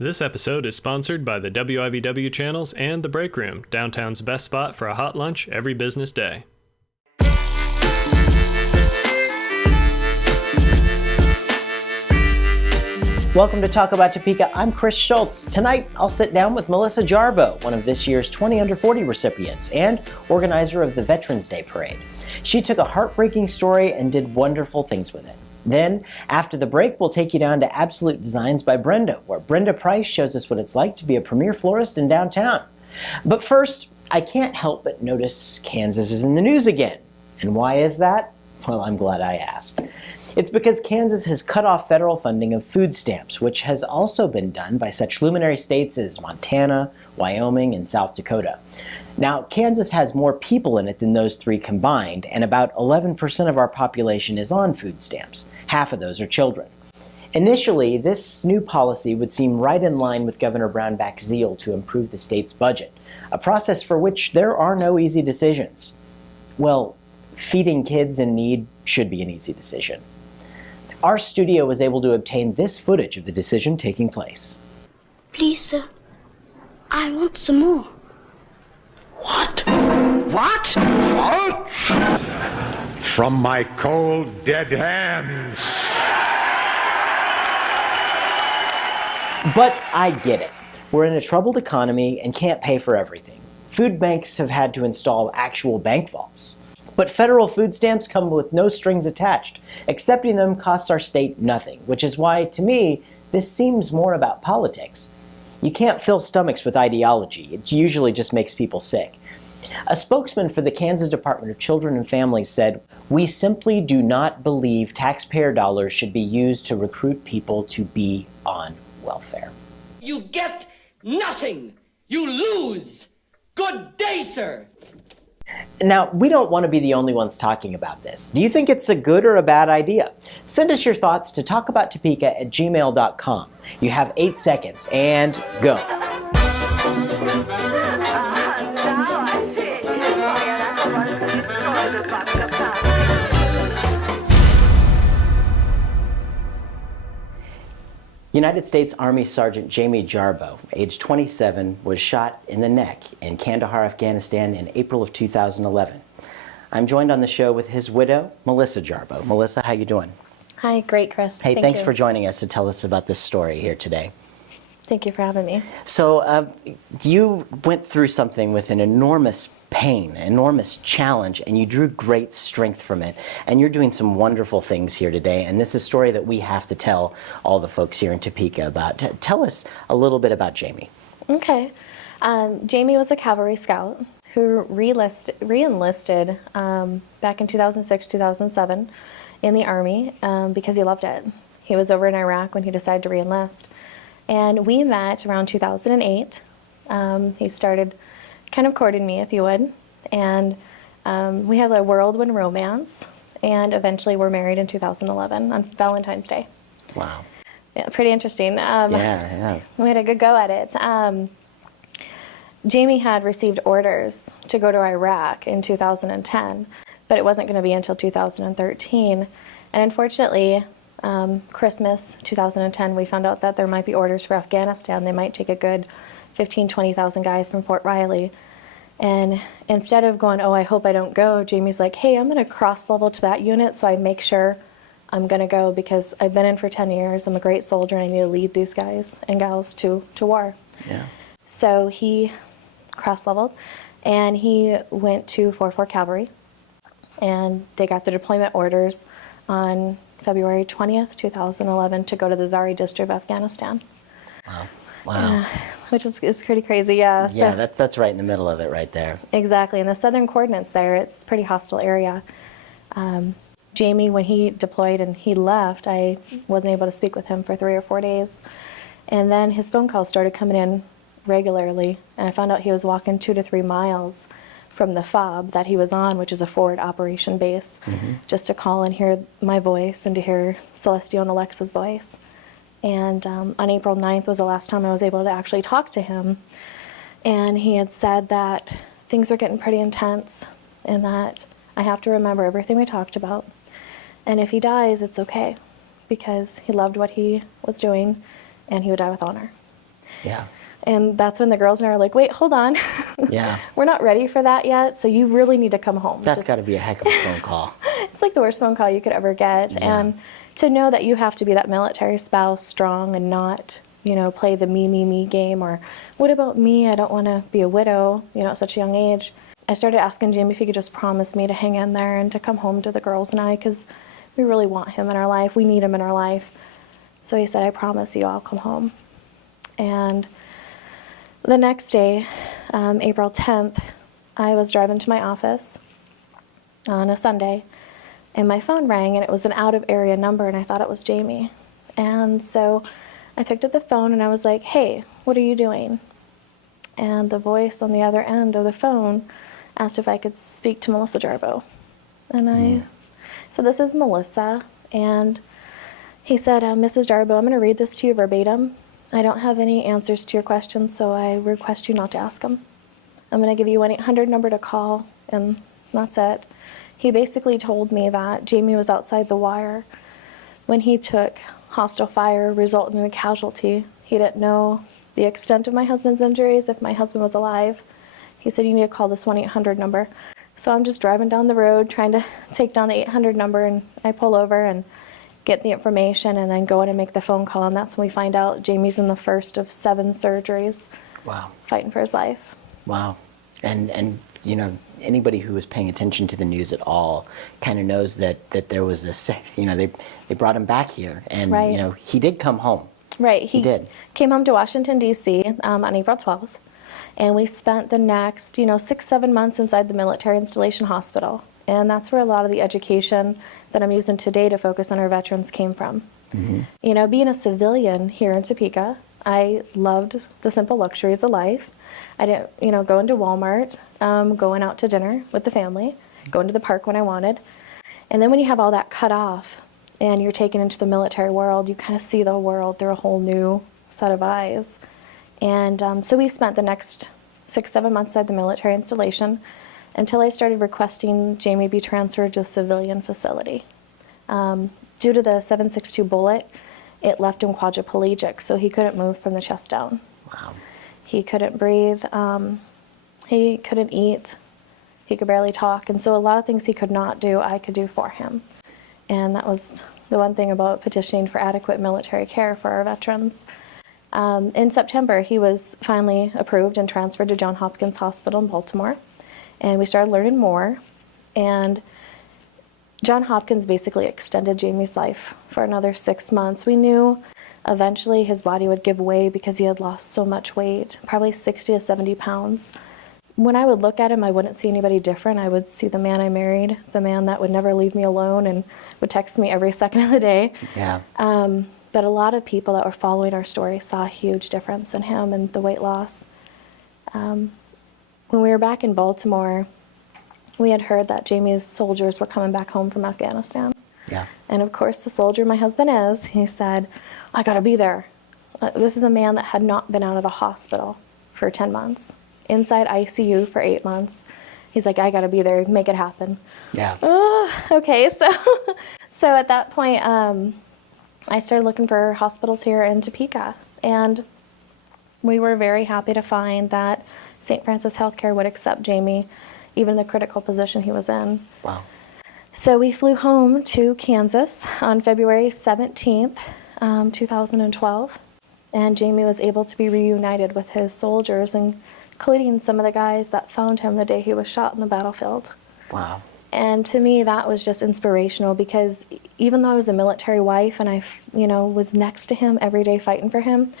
This episode is sponsored by the WIBW channels and The Break Room, downtown's best spot for a hot lunch every business day. Welcome to Talk About Topeka. I'm Chris Schultz. Tonight, I'll sit down with Melissa Jarboe, one of this year's 20 Under 40 recipients and organizer of the Veterans Day Parade. She took a heartbreaking story and did wonderful things with it. Then, after the break, we'll take you down to Absolute Designs by Brenda, where Brenda Price shows us what it's like to be a premier florist in downtown. But first, I can't help but notice Kansas is in the news again. And why is that? Well, I'm glad I asked. It's because Kansas has cut off federal funding of food stamps, which has also been done by such luminary states as Montana, Wyoming, and South Dakota. Now, Kansas has more people in it than those three combined, and about 11% of our population is on food stamps. Half of those are children. Initially, this new policy would seem right in line with Governor Brownback's zeal to improve the state's budget, a process for which there are no easy decisions. Well, feeding kids in need should be an easy decision. Our studio was able to obtain this footage of the decision taking place. Please, sir, I want some more. What? What? What? From my cold, dead hands. But I get it. We're in a troubled economy and can't pay for everything. Food banks have had to install actual bank vaults. But federal food stamps come with no strings attached. Accepting them costs our state nothing, which is why, to me, this seems more about politics. You can't fill stomachs with ideology. It usually just makes people sick. A spokesman for the Kansas Department of Children and Families said, "We simply do not believe taxpayer dollars should be used to recruit people to be on welfare." You get nothing. You lose. Good day, sir. Now, we don't want to be the only ones talking about this. Do you think it's a good or a bad idea? Send us your thoughts to talkabouttopeka@gmail.com. You have 8 seconds, and go. United States Army Sergeant Jamie Jarboe, age 27, was shot in the neck in Kandahar, Afghanistan in April of 2011. I'm joined on the show with his widow, Melissa Jarboe. Melissa, how you doing? Hi, great, Chris. Hey, Thank thanks you. for joining us to tell us about this story here today. Thank you for having me. So, you went through something with an enormous pain, enormous challenge, and you drew great strength from it. And you're doing some wonderful things here today, and this is a story that we have to tell all the folks here in Topeka about. Tell us a little bit about Jamie. Okay. Jamie was a cavalry scout who re-enlisted back in 2006, 2007 in the Army because he loved it. He was over in Iraq when he decided to re-enlist. And we met around 2008. He started kind of courting me, if you would. And we had a whirlwind romance. And eventually we're married in 2011 on Valentine's Day. Wow. Yeah, pretty interesting. Yeah. We had a good go at it. Jamie had received orders to go to Iraq in 2010, but it wasn't going to be until 2013. And unfortunately, Christmas 2010, we found out that there might be orders for Afghanistan. They might take a good 15,000, 20,000 guys from Fort Riley. And instead of going, oh, I hope I don't go, Jamie's like, hey, I'm going to cross-level to that unit so I make sure I'm going to go because I've been in for 10 years. I'm a great soldier and I need to lead these guys and gals to war. Yeah. So he cross-leveled and he went to 44 Cavalry and they got the deployment orders on February 20th, 2011 to go to the Zari district of Afghanistan. Wow. Which is pretty crazy, yeah. Yeah, So, that's right in the middle of it right there. exactly. And the southern coordinates there, it's a pretty hostile area. Jamie, when he deployed and he left, I wasn't able to speak with him for 3 or 4 days. And then his phone calls started coming in regularly. And I found out he was walking 2 to 3 miles from the FOB that he was on, which is a forward operation base, just to call and hear my voice and to hear Celestio and Alexa's voice. And on April 9th was the last time I was able to actually talk to him. And he had said that things were getting pretty intense and that I have to remember everything we talked about. And if he dies, it's okay, because he loved what he was doing and he would die with honor. Yeah. And that's when the girls and I are like, wait, hold on. Yeah. We're not ready for that yet, so you really need to come home. That's got to be a heck of a phone call. It's like the worst phone call you could ever get. Yeah. And to know that you have to be that military spouse, strong, and not, play the me game, or what about me? I don't want to be a widow, at such a young age. I started asking Jamie if he could just promise me to hang in there and to come home to the girls and I, because we really want him in our life. We need him in our life. So he said, I promise you I'll come home. And the next day, April 10th, I was driving to my office on a Sunday, and my phone rang, and it was an out-of-area number, and I thought it was Jamie. And so I picked up the phone, and I was like, hey, what are you doing? And the voice on the other end of the phone asked if I could speak to Melissa Jarboe. And I said, this is Melissa. And he said, Mrs. Jarboe, I'm going to read this to you verbatim. I don't have any answers to your questions, so I request you not to ask them. I'm going to give you an 1-800 number to call, and that's it. He basically told me that Jamie was outside the wire when he took hostile fire, resulting in a casualty. He didn't know the extent of my husband's injuries, if my husband was alive. He said, you need to call this 1-800 number. So I'm just driving down the road trying to take down the 800 number, and I pull over and get the information and then go in and make the phone call, and that's when we find out Jamie's in the first of 7 surgeries. Wow. Fighting for his life. Wow. And anybody who was paying attention to the news at all kind of knows that there was they brought him back here, and right. He did come home. Right. He did. Came home to Washington, D.C. On April 12th, and we spent the next 6-7 months inside the military installation hospital, and that's where a lot of the education that I'm using today to focus on our veterans came from. Mm-hmm. Being a civilian here in Topeka, I loved the simple luxuries of life. I didn't, go into Walmart, going out to dinner with the family, going to the park when I wanted. And then when you have all that cut off and you're taken into the military world, you kind of see the world through a whole new set of eyes. And so we spent the next 6-7 months inside the military installation until I started requesting Jamie be transferred to a civilian facility. Due to the 7.62 bullet, it left him quadriplegic, so he couldn't move from the chest down. Wow. He couldn't breathe, he couldn't eat, he could barely talk, and so a lot of things he could not do, I could do for him. And that was the one thing about petitioning for adequate military care for our veterans. In September, he was finally approved and transferred to Johns Hopkins Hospital in Baltimore, and we started learning more, and Johns Hopkins basically extended Jamie's life for another 6 months. We knew eventually his body would give way because he had lost so much weight, probably 60 to 70 pounds. When I would look at him, I wouldn't see anybody different. I would see the man I married, the man that would never leave me alone and would text me every second of the day. Yeah. But a lot of people that were following our story saw a huge difference in him and the weight loss. When we were back in Baltimore, we had heard that Jamie's soldiers were coming back home from Afghanistan. Yeah. And of course, the soldier my husband is, he said, I gotta be there. This is a man that had not been out of the hospital for 10 months, inside ICU for 8 months. He's like, I gotta be there, make it happen. Yeah. Okay, so at that point, I started looking for hospitals here in Topeka, and we were very happy to find that St. Francis Healthcare would accept Jamie, even the critical position he was in. Wow. So we flew home to Kansas on February 17th, 2012, and Jamie was able to be reunited with his soldiers, including some of the guys that found him the day he was shot in the battlefield. Wow. And to me, that was just inspirational, because even though I was a military wife and I, was next to him every day fighting for him,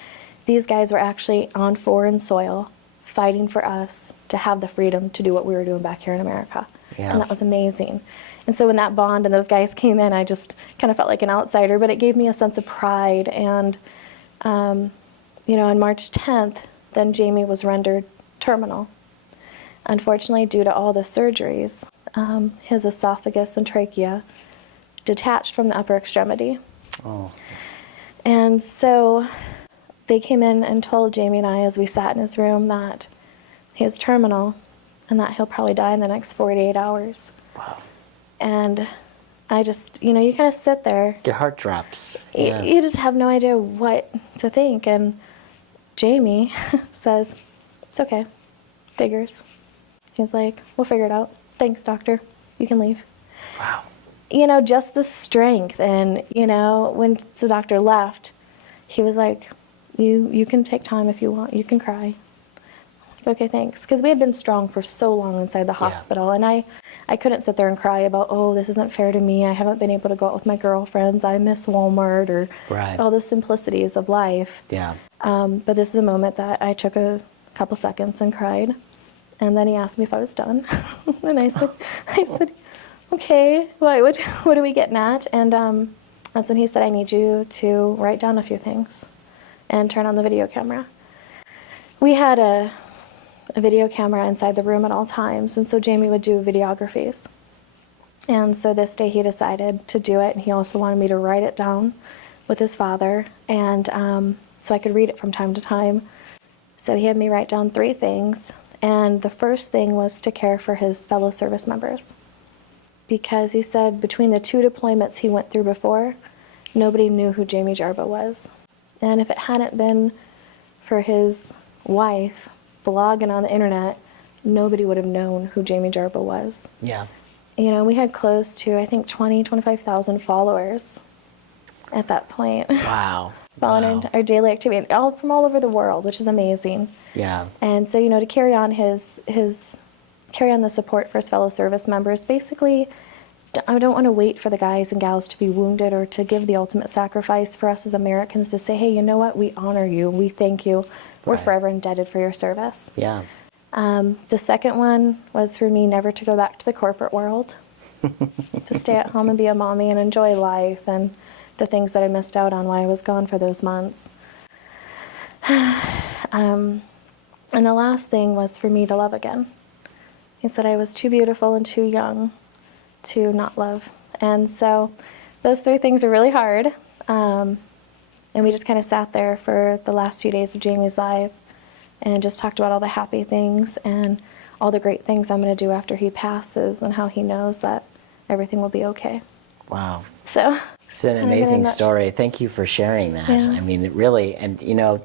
these guys were actually on foreign soil fighting for us to have the freedom to do what we were doing back here in America. Yeah. And that was amazing. And so when that bond and those guys came in, I just kind of felt like an outsider, but it gave me a sense of pride. And, on March 10th, then Jamie was rendered terminal. Unfortunately, due to all the surgeries, his esophagus and trachea detached from the upper extremity. Oh. And so they came in and told Jamie and I, as we sat in his room, that he was terminal and that he'll probably die in the next 48 hours. Wow. And I just, you kind of sit there. Your heart drops. Yeah. You just have no idea what to think. And Jamie says, "It's okay. Figures." He's like, "We'll figure it out. Thanks, doctor. You can leave." Wow. You know, just the strength. And, you know, when the doctor left, he was like, you can take time if you want. You can cry. Okay, thanks. Because we had been strong for so long inside the hospital. And I couldn't sit there and cry about, oh, this isn't fair to me. I haven't been able to go out with my girlfriends. I miss Walmart, or all the simplicities of life. Yeah. But this is a moment that I took a couple seconds and cried. And then he asked me if I was done. And I said, okay, what are we getting at? And that's when he said, I need you to write down a few things and turn on the video camera. We had a video camera inside the room at all times, and so Jamie would do videographies. And so this day he decided to do it, and he also wanted me to write it down with his father, and so I could read it from time to time. So he had me write down 3 things, and the first thing was to care for his fellow service members. Because he said between the 2 deployments he went through before, nobody knew who Jamie Jarboe was. And if it hadn't been for his wife blogging on the internet, nobody would have known who Jamie Jarboe was. Yeah. You know, we had close to, I think, 25,000 followers at that point. Wow. Following our daily activity, all from all over the world, which is amazing. Yeah. And so, you know, to carry on carry on the support for his fellow service members, basically, I don't want to wait for the guys and gals to be wounded or to give the ultimate sacrifice for us as Americans to say, hey, you know what, we honor you, we thank you, we're forever indebted for your service. Yeah. The second one was for me never to go back to the corporate world, to stay at home and be a mommy and enjoy life and the things that I missed out on while I was gone for those months. And the last thing was for me to love again. He said I was too beautiful and too young to not love. And so those 3 things are really hard. And we just kind of sat there for the last few days of Jamie's life and just talked about all the happy things and all the great things I'm going to do after he passes and how he knows that everything will be okay. Wow. So it's an amazing story. Thank you for sharing that. Yeah. I mean, it really, and you know,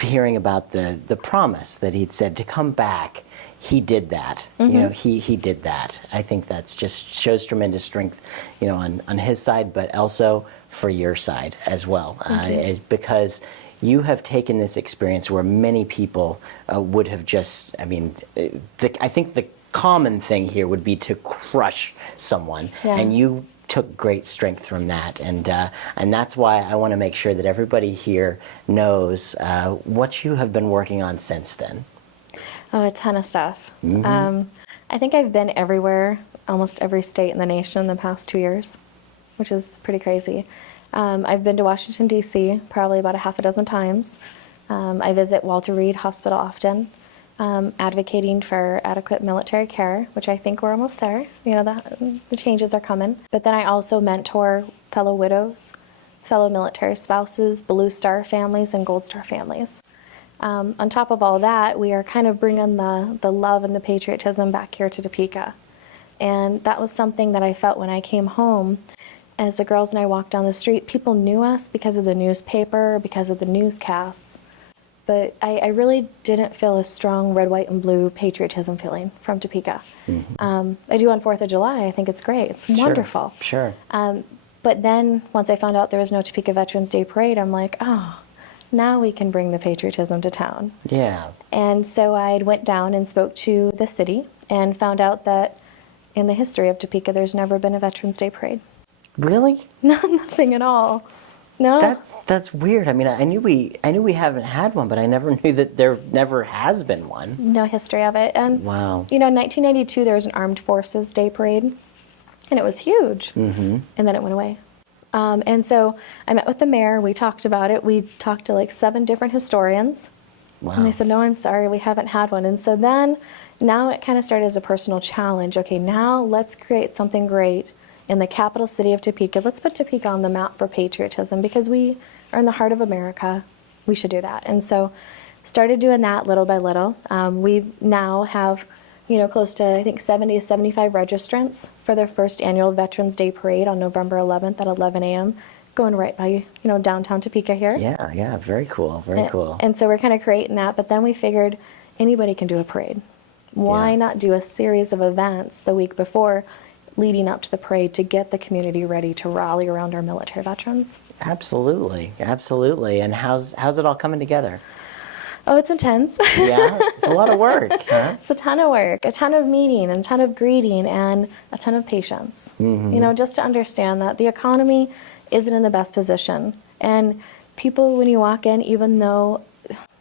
hearing about the promise that he'd said to come back, he did that. You know, he did that. I think that's just shows tremendous strength, you know, on his side, but also for your side as well, because you have taken this experience where many people would have just, I mean, I think the common thing here would be to crush someone, and you took great strength from that, and that's why I want to make sure that everybody here knows what you have been working on since then. Oh, a ton of stuff. I think I've been everywhere, almost every state in the nation in the past 2 years, which is pretty crazy. I've been to Washington, D.C. probably about 6 times. I visit Walter Reed Hospital often, advocating for adequate military care, which I think we're almost there. You know, the changes are coming. But then I also mentor fellow widows, fellow military spouses, Blue Star families, and Gold Star families. On top of all that, we are kind of bringing the love and the patriotism back here to Topeka. And that was something that I felt when I came home. As the girls and I walked down the street, people knew us because of the newspaper, because of the newscasts. But I really didn't feel a strong red, white, and blue patriotism feeling from Topeka. I do on 4th of July. I think it's great. It's wonderful. Sure. But then once I found out there was no Topeka Veterans Day Parade, I'm like, oh, now we can bring the patriotism to town. Yeah. And so I went down and spoke to the city and found out that in the history of Topeka, there's never been a Veterans Day Parade. Really? No, nothing at all. No. That's weird. I mean, I knew we haven't had one, but I never knew that there never has been one. No history of it. And wow. You know, in 1992 there was an Armed Forces Day Parade, and it was huge. And then it went away. And so I met with the mayor. We talked about it. We talked to like 7 different historians. Wow. And they said, no, I'm sorry, we haven't had one. And so then, now it kind of started as a personal challenge. Okay, now let's create something great in the capital city of Topeka. Let's put Topeka on the map for patriotism because we are in the heart of America. We should do that. And so started doing that little by little. We now have, you know, close to, I think, 70 to 75 registrants for their first annual Veterans Day Parade on November 11th at 11 a.m. going right by, downtown Topeka here. Yeah, very cool, very cool. And so we're kind of creating that, but then we figured anybody can do a parade. Why not do a series of events the week before leading up to the parade to get the community ready to rally around our military veterans? Absolutely, absolutely. And how's it all coming together? Oh, it's intense. Yeah, it's a lot of work, huh? It's a ton of work, a ton of meeting, and a ton of greeting, and a ton of patience. Just to understand that the economy isn't in the best position. And people, when you walk in, even though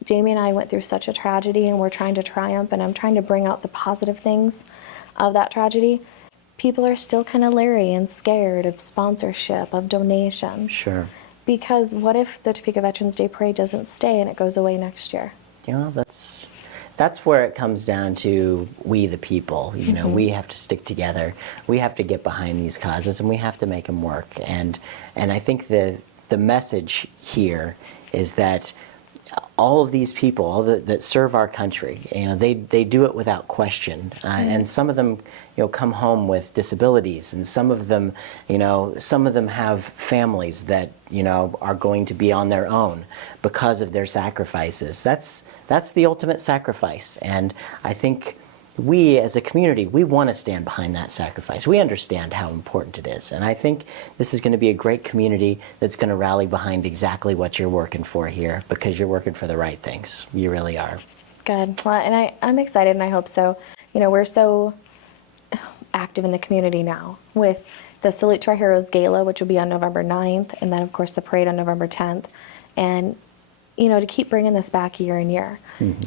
Jamie and I went through such a tragedy and we're trying to triumph, and I'm trying to bring out the positive things of that tragedy, people are still kind of leery and scared of sponsorship, of donation. Sure. Because what if the Topeka Veterans Day Parade doesn't stay and it goes away next year? That's where it comes down to we the people. We have to stick together. We have to get behind these causes, and we have to make them work. And I think the message here is that all of these people, that serve our country, they do it without question. And some of them, come home with disabilities, and some of them have families that, are going to be on their own because of their sacrifices. That's the ultimate sacrifice. And I think we as a community, we want to stand behind that sacrifice. We understand how important it is. And I think this is going to be a great community that's going to rally behind exactly what you're working for here, because you're working for the right things. You really are. Good. Well, and I'm excited, and I hope so. We're so active in the community now with the Salute to Our Heroes Gala, which will be on November 9th, and then, of course, the parade on November 10th. And to keep bringing this back year and year.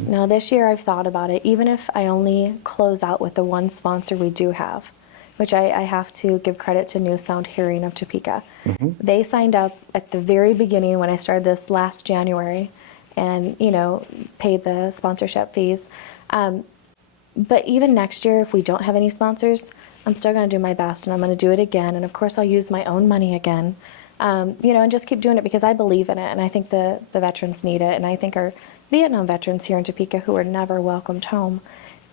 Now, this year I've thought about it, even if I only close out with the one sponsor we do have, which I have to give credit to New Sound Hearing of Topeka. They signed up at the very beginning when I started this last January and, paid the sponsorship fees. But even next year, if we don't have any sponsors, I'm still going to do my best, and I'm going to do it again. And of course, I'll use my own money again. And just keep doing it because I believe in it, and I think the veterans need it, and I think our Vietnam veterans here in Topeka who were never welcomed home,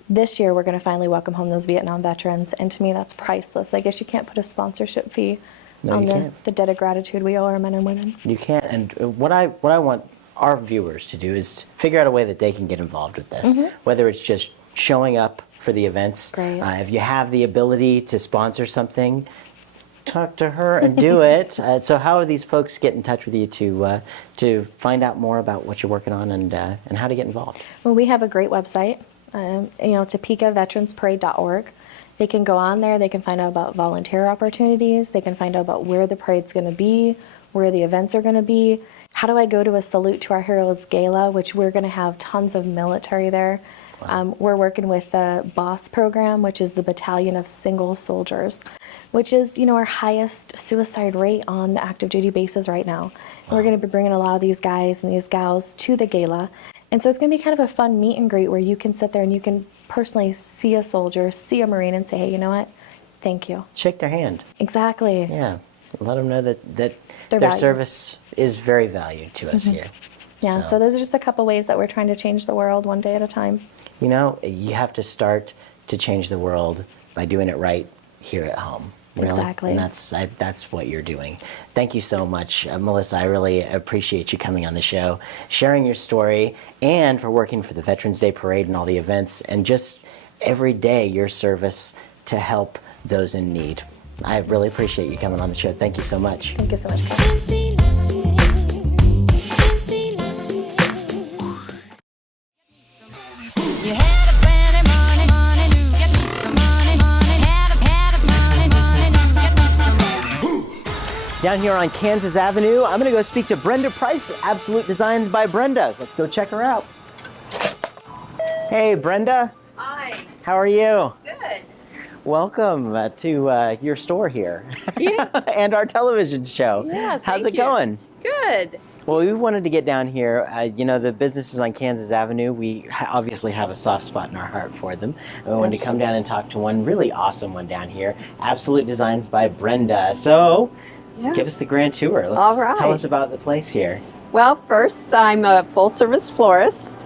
this year we're going to finally welcome home those Vietnam veterans, and to me that's priceless. I guess you can't put a sponsorship fee on the debt of gratitude we owe our men and women. You can't, and what I want our viewers to do is figure out a way that they can get involved with this, whether it's just showing up for the events. Great. If you have the ability to sponsor something, talk to her and do it. So how do these folks get in touch with you to find out more about what you're working on and how to get involved? Well, we have a great website, TopekaVeteransParade.org. They can go on there, they can find out about volunteer opportunities, they can find out about where the parade's going to be, where the events are going to be. How do I go to a Salute to Our Heroes Gala, which we're going to have tons of military there. Wow. We're working with the BOSS program, which is the Battalion of Single Soldiers, which is, our highest suicide rate on the active duty bases right now. And we're going to be bringing a lot of these guys and these gals to the gala. And so it's going to be kind of a fun meet and greet where you can sit there and you can personally see a soldier, see a Marine, and say, hey, you know what? Thank you. Shake their hand. Exactly. Yeah. Let them know that their service is very valued to us here. Yeah, so those are just a couple ways that we're trying to change the world one day at a time. You have to start to change the world by doing it right here at home. Really? Exactly. And that's what you're doing. Thank you so much, Melissa. I really appreciate you coming on the show, sharing your story, and for working for the Veterans Day Parade and all the events, and just every day your service to help those in need. I really appreciate you coming on the show. Thank you so much. Thank you so much, Kevin. Down here on Kansas Avenue, I'm going to go speak to Brenda Price at Absolute Designs by Brenda. Let's go check her out. Hey, Brenda. Hi. How are you? Good. Welcome to your store here. Yeah. And our television show. Yeah, How's it going? Good. Well, we wanted to get down here. The business is on Kansas Avenue. We obviously have a soft spot in our heart for them. And we wanted to come down and talk to one really awesome one down here, Absolute Designs by Brenda. So, give us the grand tour. All right. Tell us about the place here. Well, first, I'm a full-service florist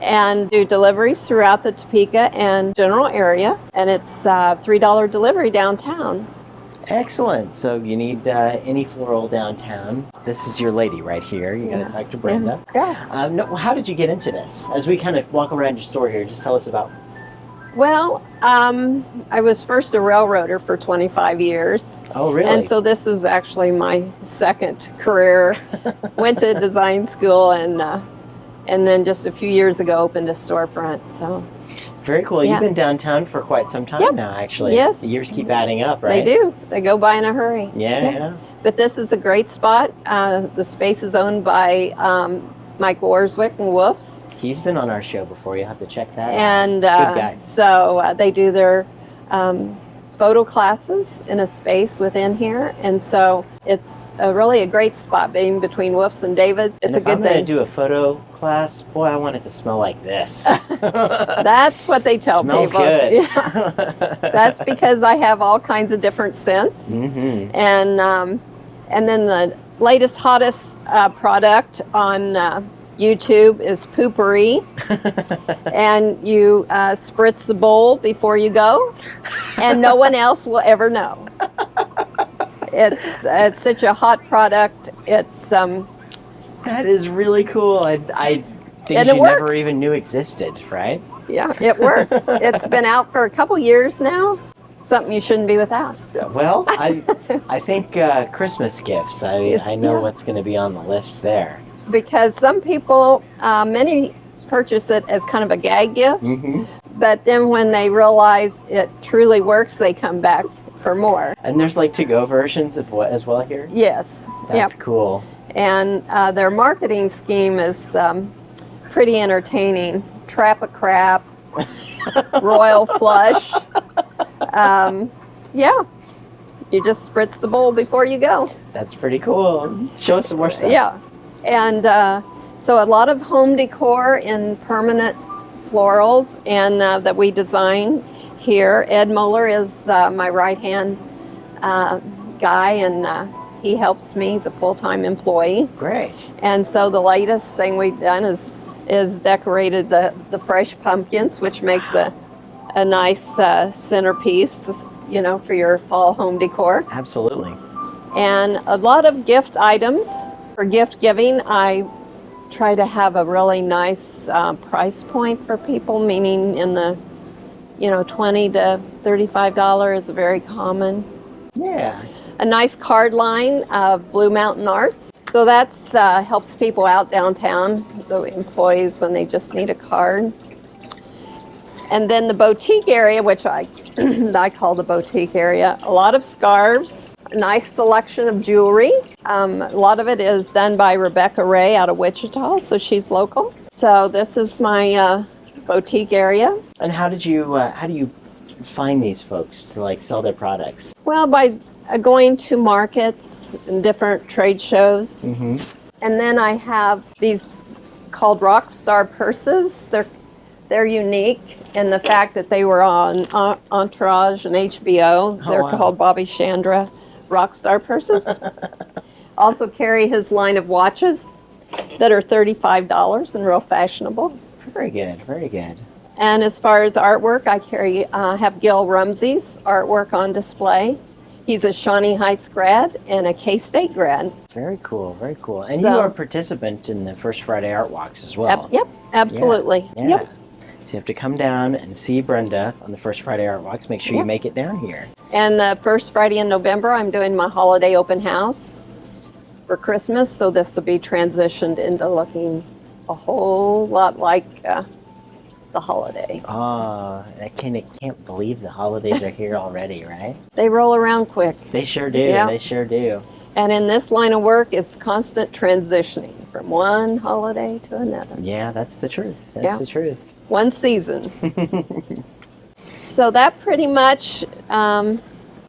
and do deliveries throughout the Topeka and general area. And it's $3 delivery downtown. Excellent. So you need any floral downtown. This is your lady right here. You got to talk to Brenda. Yeah. No, how did you get into this? As we kind of walk around your store here, just tell us about. Well, I was first a railroader for 25 years. Oh, really? And so this is actually my second career. Went to design school and then just a few years ago opened a storefront. So very cool. You've been downtown for quite some time now, actually. Yes. The years keep adding up, right? They do. They go by in a hurry. Yeah. But this is a great spot. The space is owned by Mike Warswick and Wolf's. He's been on our show before. You'll have to check that And out. Good guy. So they do their photo classes in a space within here. And so it's really a great spot being between Wolf's and David's. It's And a if good I'm going to thing. do a photo class, boy, I want it to smell like this. That's what they tell Smells people. good. Yeah. That's because I have all kinds of different scents. Mm-hmm. And then the latest, hottest product on YouTube is Poopery. And you spritz the bowl before you go, and no one else will ever know. It's such a hot product. It's That is really cool. I things And it you never works. even knew existed, right? yeah, it works. It's been out for a couple years now. Something you shouldn't be without. Well, I think Christmas gifts. I know what's going to be on the list there. Because some people, many purchase it as kind of a gag gift, but then when they realize it truly works, they come back for more. And there's like to-go versions of what as well here. Yes. That's cool. And their marketing scheme is pretty entertaining. Trap a crap, royal flush. You just spritz the bowl before you go. That's pretty cool. Show us some more stuff. Yeah. And so a lot of home decor in permanent florals and that we design here. Ed Muller is my right-hand guy, and he helps me. He's a full-time employee. Great. And so the latest thing we've done is decorated the fresh pumpkins, which makes a nice centerpiece, you know, for your fall home decor. Absolutely. And a lot of gift items. For gift giving, I try to have a really nice price point for people, meaning in the, $20 to $35 is very common. Yeah. A nice card line of Blue Mountain Arts. So that's helps people out downtown, the employees, when they just need a card. And then the boutique area, which I call the boutique area, a lot of scarves, a nice selection of jewelry. A lot of it is done by Rebecca Ray out of Wichita, so she's local. So this is my boutique area. And how do you find these folks to sell their products? Well, by going to markets and different trade shows. Mm-hmm. And then I have these called Rockstar purses. They're unique in the fact that they were on Entourage and HBO. They're called Bobby Chandra Rockstar purses. Also carry his line of watches that are $35 and real fashionable. Very good, very good. And as far as artwork, I have Gil Rumsey's artwork on display. He's a Shawnee Heights grad and a K-State grad. Very cool, very cool. And you are a participant in the First Friday Art Walks as well. Yep, absolutely. Yeah. Yep. So you have to come down and see Brenda on the First Friday Art Walks. Make sure you make it down here. And the first Friday in November, I'm doing my holiday open house for Christmas. So this will be transitioned into looking a whole lot like the holiday. Oh, I can't believe the holidays are here already, right? They roll around quick. They sure do. Yeah. They sure do. And in this line of work, it's constant transitioning from one holiday to another. Yeah, that's the truth. That's the truth. One season. So that pretty much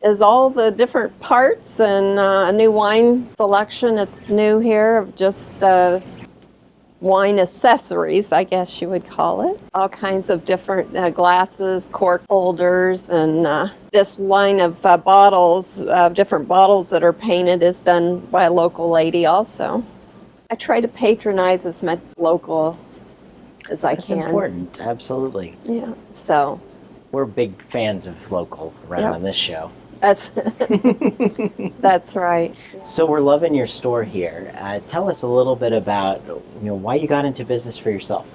is all the different parts, and a new wine selection. It's new here of just wine accessories, I guess you would call it. All kinds of different glasses, cork holders, and this line of bottles, different bottles that are painted, is done by a local lady also. I try to patronize as much local as I That's can. important, absolutely. Yeah, so. We're big fans of local around on this show. That's, that's right. So we're loving your store here. Tell us a little bit about why you got into business for yourself.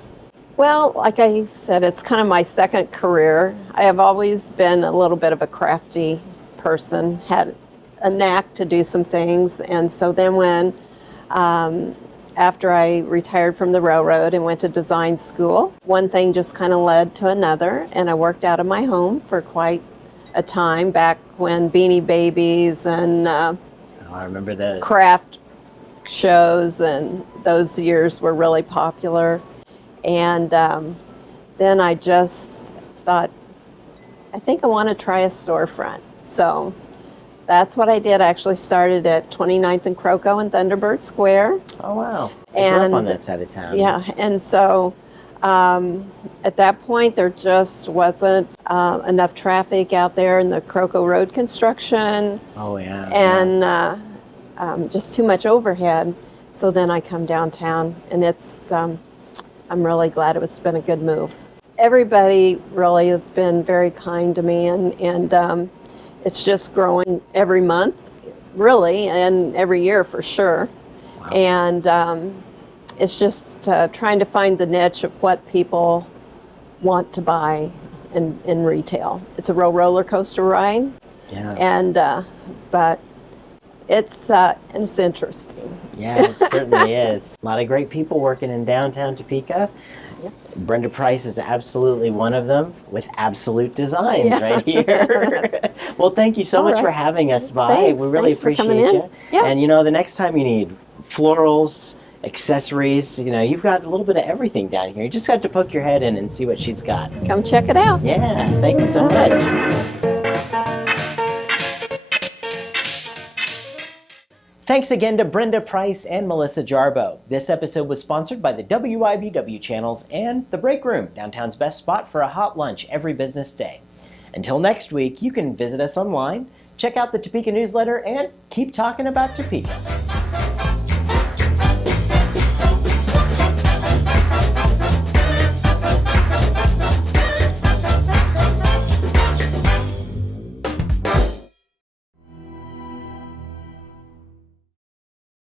Well, like I said, it's kind of my second career. I have always been a little bit of a crafty person, had a knack to do some things. And so then when, after I retired from the railroad and went to design school, one thing just kind of led to another. And I worked out of my home for quite a time back when Beanie Babies and I remember those. craft shows and those years were really popular. And then I just thought, I think I want to try a storefront. So that's what I did. I actually started at 29th and Croco in Thunderbird Square. Oh, wow. I grew up on that side of town. Yeah, and so at that point there just wasn't enough traffic out there in the Croco Road construction. Oh, yeah. And just too much overhead. So then I come downtown, and it's I'm really glad it's been a good move. Everybody really has been very kind to me, and it's just growing every month, really, and every year for sure. Wow. And it's just trying to find the niche of what people want to buy in retail. It's a real roller coaster ride, Yeah. and but it's interesting. Yeah, it certainly is. A lot of great people working in downtown Topeka. Yep. Brenda Price is absolutely one of them with Absolute Designs Yeah. right here. Well, thank you so All much right. for having us by. Thanks. We really Thanks for coming appreciate in. you. Yeah. And the next time you need florals, accessories, you've got a little bit of everything down here. You just got to poke your head in and see what she's got. Come check it out. Yeah, thank you so All right. much. Thanks again to Brenda Price and Melissa Jarboe. This episode was sponsored by the WIBW channels and The Break Room, downtown's best spot for a hot lunch every business day. Until next week, you can visit us online, check out the Topeka newsletter, and keep talking about Topeka.